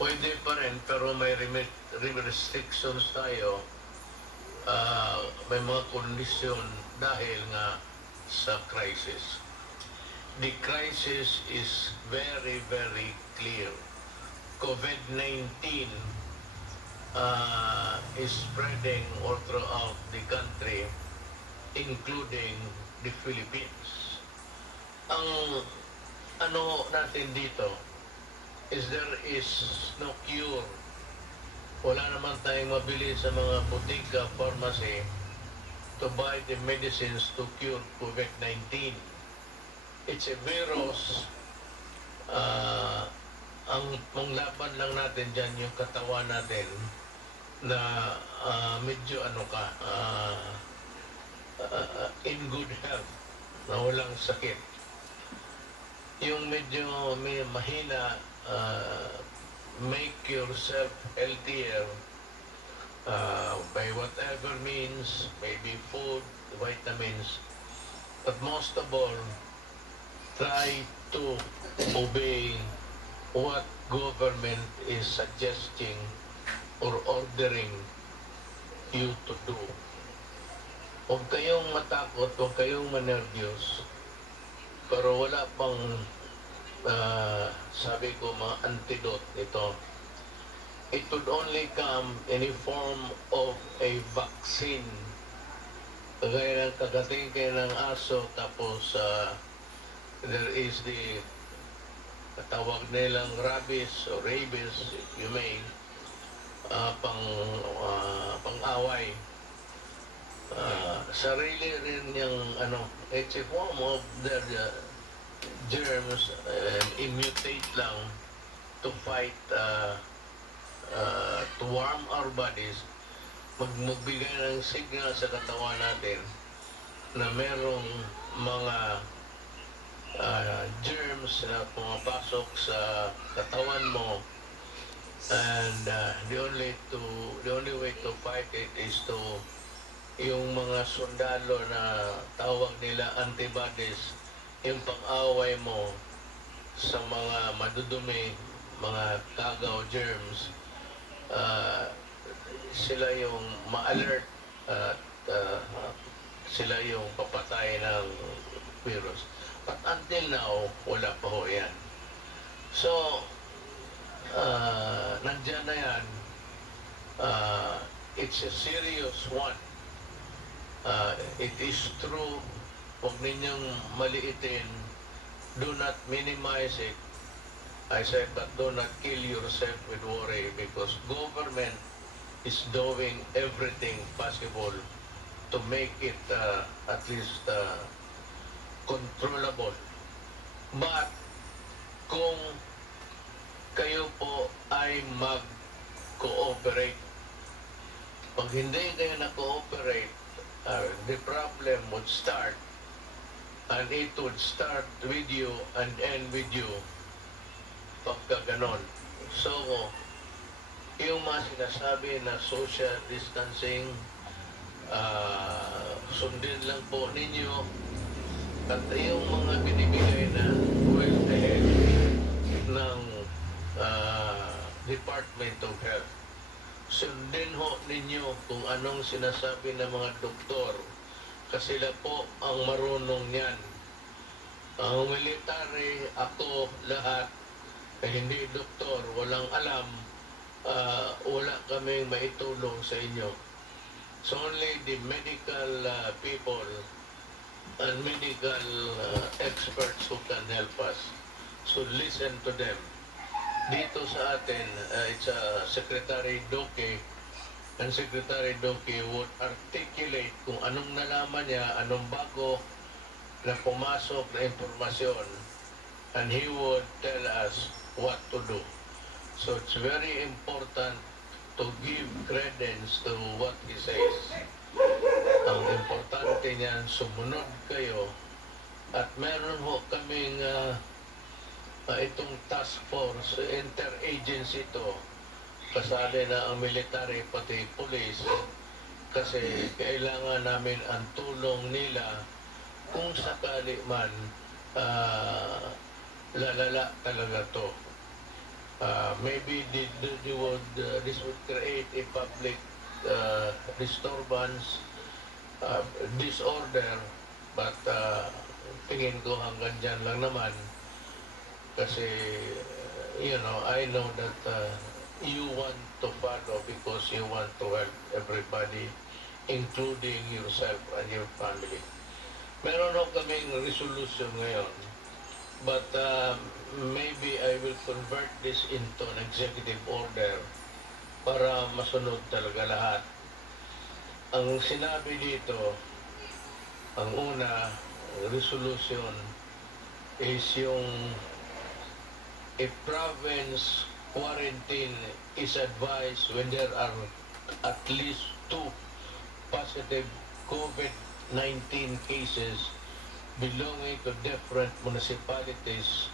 Pwede pa rin, pero may restrictions tayo. May mga kondisyon dahil nga sa crisis. The crisis is very, very clear. COVID-19 is spreading all throughout the country, including the Philippines. Ang ano natin dito is there is no cure. Wala naman tayong mabili sa mga butika, pharmacy to buy the medicines to cure COVID-19. It's a virus. Ang panglaban lang natin dyan yung katawan natin na medyo in good health, na walang sakit. Yung medyo may mahina, make yourself healthier by whatever means, maybe food, vitamins, but most of all, try to obey what government is suggesting or ordering you to do. Huwag kayong matakot, huwag kayong manervyos, pero wala pang sabi ko mga antidote nito. It would only come in a form of a vaccine. Kagaya ng kagating kayo ng aso, tapos there is the tawag nilang rabies or rabies, if you may, pang-away. Sarili rin yung it's a form of their germs and immutate lang to fight, to warm our bodies, magbigay ng signal sa katawan natin na merong mga germs na pumapasok sa katawan mo, and the only way to fight it is to yung mga sundalo na tawag nila antibodies, yung pang-away mo sa mga madudumi, mga kagaw germs, sila yung ma-alert at sila yung papatay ng virus. But until now, wala pa ho yan. So, nandyan na yan. It's a serious one. It is true, huwag ninyong maliitin. Do not minimize it. I said, but do not kill yourself with worry, because government is doing everything possible to make it at least controllable. But kung kayo po ay mag-cooperate, pag hindi kayo na-cooperate, the problem would start, and it would start with you and end with you pagka ganon. So, yung mga sinasabi na social distancing, sundin lang po ninyo, at yung mga binibigay na well ahead ng Department of Health, sundin ho ninyo kung anong sinasabi ng mga doktor, kasi sila po ang marunong yan. Ang military, ako, lahat, hindi doktor, walang alam, wala kaming maitulong sa inyo. So only the medical people and medical experts who can help us. So listen to them. Dito sa atin, it's Secretary Duque, and Secretary Duque would articulate kung anong nalaman niya, anong bago na pumasok na impormasyon, and he would tell us what to do. So it's very important to give credence to what he says. Ang importante niyan, sumunod kayo, at meron ho kaming itong task force, interagency to, kasali na ang military pati police, kasi kailangan namin ang tulong nila kung sakali man lalala talaga to. Maybe this would create a public disturbance, disorder, but tingin ko hanggang dyan lang naman kasi, I know that you want to follow because you want to help everybody, including yourself and your family. Meron ho kaming resolution ngayon, but maybe I will convert this into an executive order para masunod talaga lahat. Ang sinabi dito, ang una, resolution, is yung a province quarantine is advised when there are at least 2 positive COVID-19 cases belonging to different municipalities,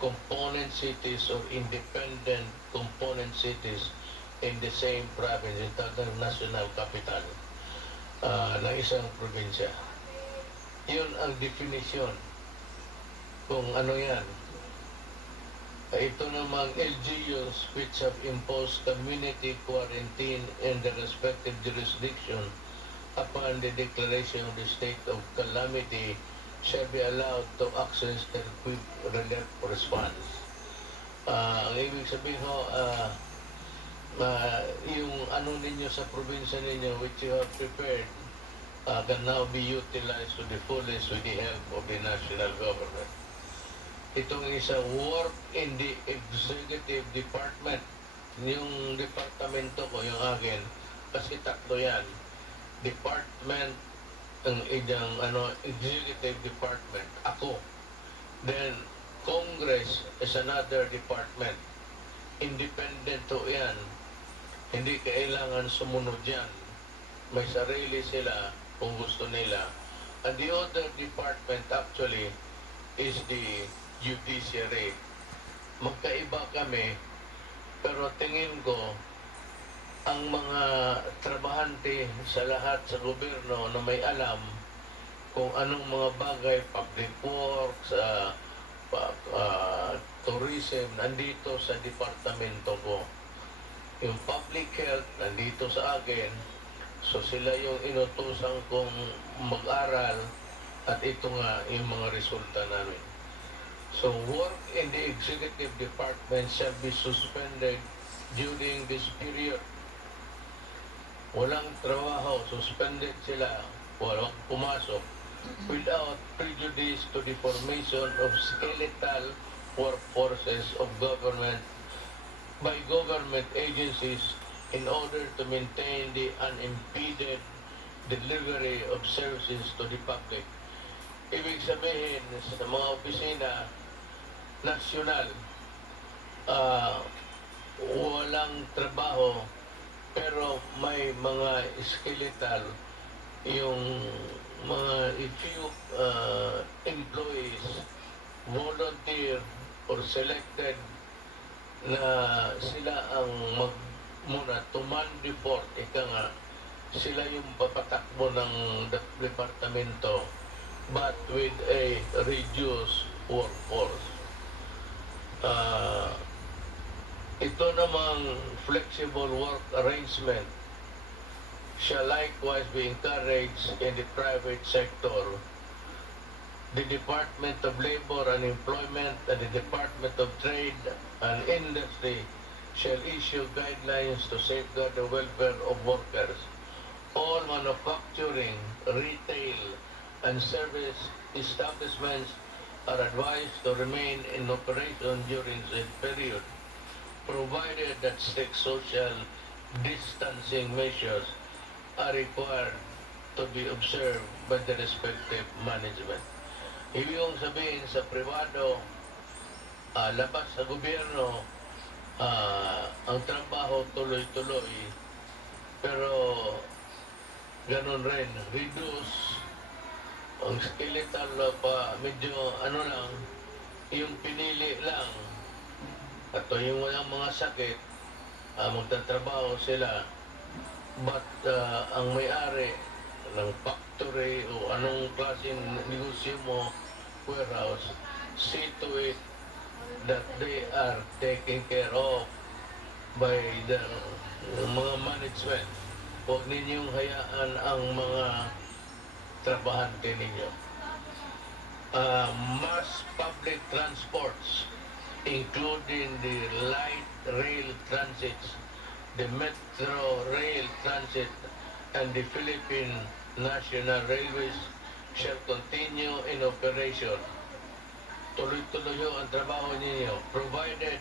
component cities, or independent component cities in the same province, yung national capital ng isang probinsya. Yun ang definition kung ano yan. Ito namang LGUs which have imposed community quarantine in the respective jurisdiction upon the declaration of the state of calamity shall be allowed to access the quick relief response. Ang ibig sabihin ho, yung ano ninyo sa probinsya ninyo which you have prepared can now be utilized to the fullest with the help of the national government. Itong isang work in the executive department, yung departamento ko, yung akin, kasi tatlo yan. Department, ang executive department, ako. Then, Congress is another department. Independent to yan. Hindi kailangan sumunod yan. May sarili sila kung gusto nila. And the other department actually is the judiciary. Magkaiba kami, pero tingin ko, ang mga trabahante sa lahat sa gobyerno na may alam kung anong mga bagay, public works, tourism, nandito sa departamento ko. Yung public health, nandito sa akin. So sila yung inutusan kong mag-aral at ito nga yung mga resulta namin. So work in the executive department shall be suspended during this period. Walang trabaho, suspended sila, walang pumasok, without prejudice to the formation of skeletal workforces of government by government agencies in order to maintain the unimpeded delivery of services to the public. Ibig sabihin, sa mga opisina, nasyonal, walang trabaho, pero may mga skeletal, yung mga few employees, volunteer or selected na sila ang muna tuman report, ika nga, sila yung papatakbo ng departamento but with a reduced workforce. Ito namang flexible work arrangement shall likewise be encouraged in the private sector. The Department of Labor and Employment and the Department of Trade and Industry shall issue guidelines to safeguard the welfare of workers. All manufacturing, retail, and service establishments are advised to remain in operation during this period, provided that strict social distancing measures are required to be observed by the respective management. Ibig kong sabihin sa privado, labas sa gobyerno, ang trabaho tuloy-tuloy, pero ganun rin, reduce, ang skeletal pa, medyo lang, yung pinili lang, at yung walang mga sakit, magtatrabaho sila, but ang may-ari ng factory o anong klaseng negosyo mo, warehouse, see to it that they are taken care of by the mga management. Huwag ninyong hayaan ang mga trabahante ninyo. Mass public transports, including the light rail transits, the metro rail transit, and the Philippine National Railways shall continue in operation. Tuloy-tuloy ang trabaho ninyo, provided